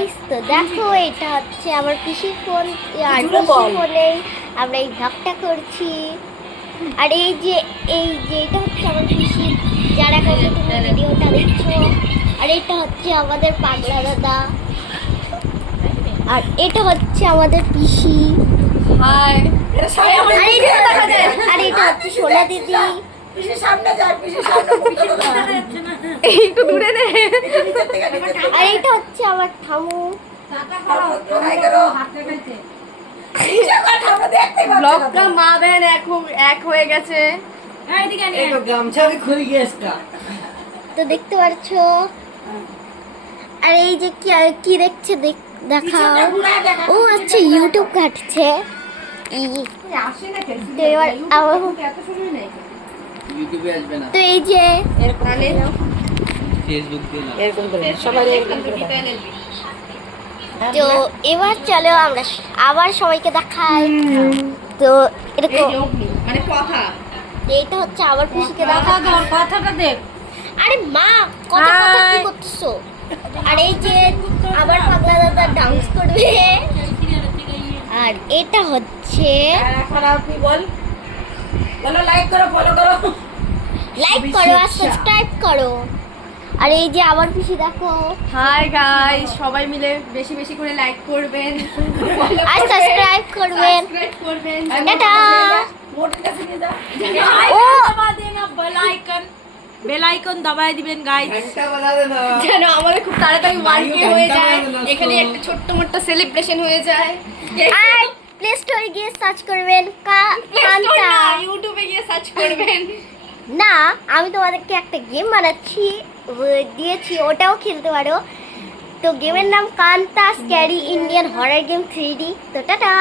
Guys, তো দেখো এটা হচ্ছে আমার পিসির ফোন, আর পিসির ফোনেই আমরা এই ভ্লগটা করছি। আর এই যে এটা হচ্ছে আমার পিসি, যারা কাছে তুমি ভিডিওটা দেখছো। আর এটা হচ্ছে আমাদের পাগলা দাদা, আর এটা হচ্ছে আমাদের পিসি। হাই আর এটা হচ্ছে সোনা দিদি। একটু দূরে নে। আর এটা হচ্ছে আমার ঠামু। ব্লগটা মা বেন এক হয়ে গেছে। তো দেখতে পাচ্ছো। আর এই যে কি দেখছে দেখাও। ও আচ্ছা, ইউটিউব ঘাটছে। তো এবার তো এই যে তো এবার চলো আমরা আবার সবাইকে দেখাই। তো এরকম মানে কথা এটা হচ্ছে আবার পিসিকে দেখা। কথাটা দেখ। আরে মা, কথা কি করতেছো? আর এই যে আবার পাগলা দাদা ডান্স করবে। আর এটা হচ্ছে লাইক করো, ফলো করো, লাইক করো আর সাবস্ক্রাইব করো। আর এই যে আবার পিসি দেখো। হাই গাইস, সবাই মিলে বেশি বেশি করে লাইক করবেন আর সাবস্ক্রাইব করবেন। টাটা। ও বেল আইকন দবায় দিবেন গাইস, যেন আমাদের খুব তাড়াতাড়ি 1K হয়ে যায়, এখানে একটা ছোট্ট মোট্ট সেলিব্রেশন হয়ে যায়। আর প্লে স্টোরে গিয়ে সার্চ করবেন কান্তা। ইউটিউবে গিয়ে সার্চ করবেন। না, আমি তোমাদেরকে একটা গেম বানাচ্ছি, দিয়েছি, ওটাও খেলতে পারো। তো গেমের নাম Kanta scary Indian horror game 3D। তো টাটা।